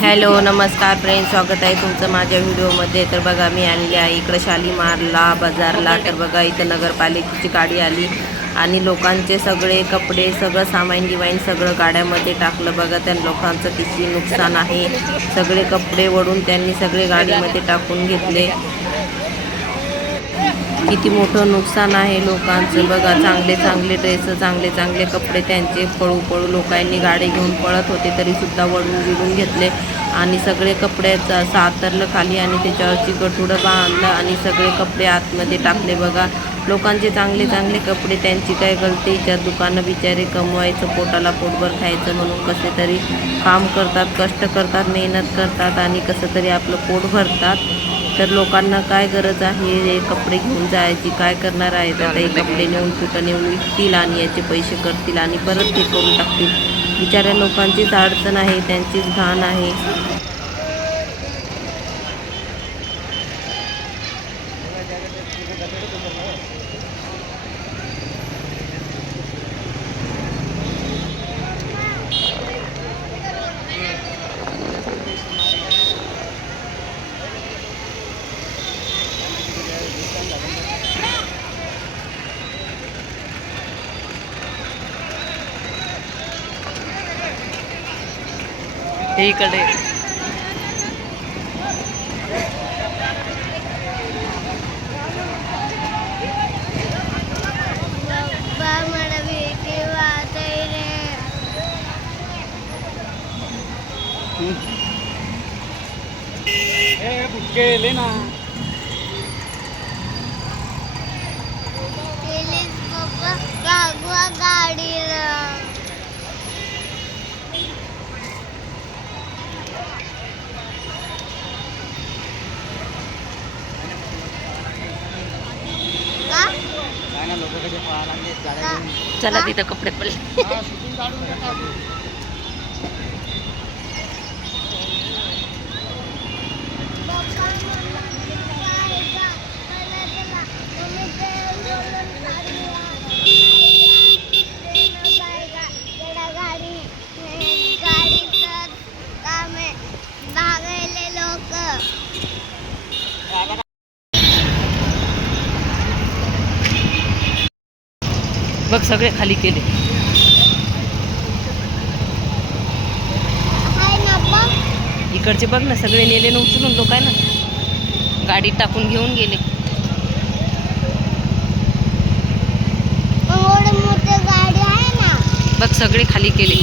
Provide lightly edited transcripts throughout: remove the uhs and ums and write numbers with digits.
Hello नमस्कार friend, स्वागत आहे तुमचं माझ्या व्हिडिओमध्ये. तर बघा मी आलेली आहे इकडं शालीमारला बाजारला. तर बघा इथं नगरपालिकेची गाडी आली आणि लोकांचे सगळे कपडे सगळं सामान गिवाईन सगळं गाड्यामध्ये टाकलं. बघा त्या लोकांचं किती नुकसान आहे. सगळे कपडे वडून त्यांनी सगळे गाडीमध्ये टाकून घेतले. किती मोठं नुकसान आहे लोकांचं. बघा चांगले चांगले ड्रेस चांगले चांगले कपडे त्यांचे पळू पळू लोकांनी गाडी घेऊन पळत होते तरीसुद्धा वडून घेतले आणि सगळे कपडे सातरलं खाली आणि त्याच्यावरची गठुडं बांधलं आणि सगळे कपडे आतमध्ये टाकले. बघा लोकांचे चांगले चांगले कपडे, त्यांची काय गलती. ज्या दुकानं बिचारे कमवायचं, पोटाला पोटभर खायचं म्हणून कसे तरी काम करतात, कष्ट करतात, मेहनत करतात आणि कसं तरी आपलं पोट भरतात. तर लोकांना काय गरज आहे हे कपडे घेऊन जायची? काय करणार आहेत आता? हे कपडे नेऊन कुठं नेऊन विकतील आणि याचे पैसे करतील आणि परत ते करून टाकतील. बिचाऱ्या लोकांचीच अडचण आहे, त्यांचीच घाण आहे. इकडे लेना गाडीला चला तिथं कपडे पडले. बघ सगळे खाली केले. इकडचे बघ ना, सगळे नेले ना उचलून लोक आहे ना, गाडीत टाकून घेऊन गेले. गाडी आहे ना, बघ सगळे खाली केले.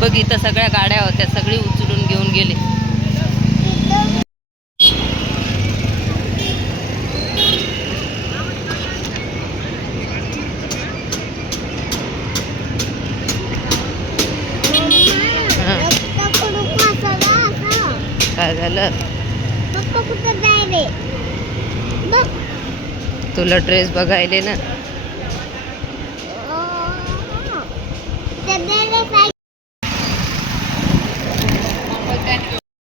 बघ इथं सगळ्या गाड्या होत्या, सगळी उचलून घेऊन गेले. काय झालं? तुला ड्रेस बघायले ना.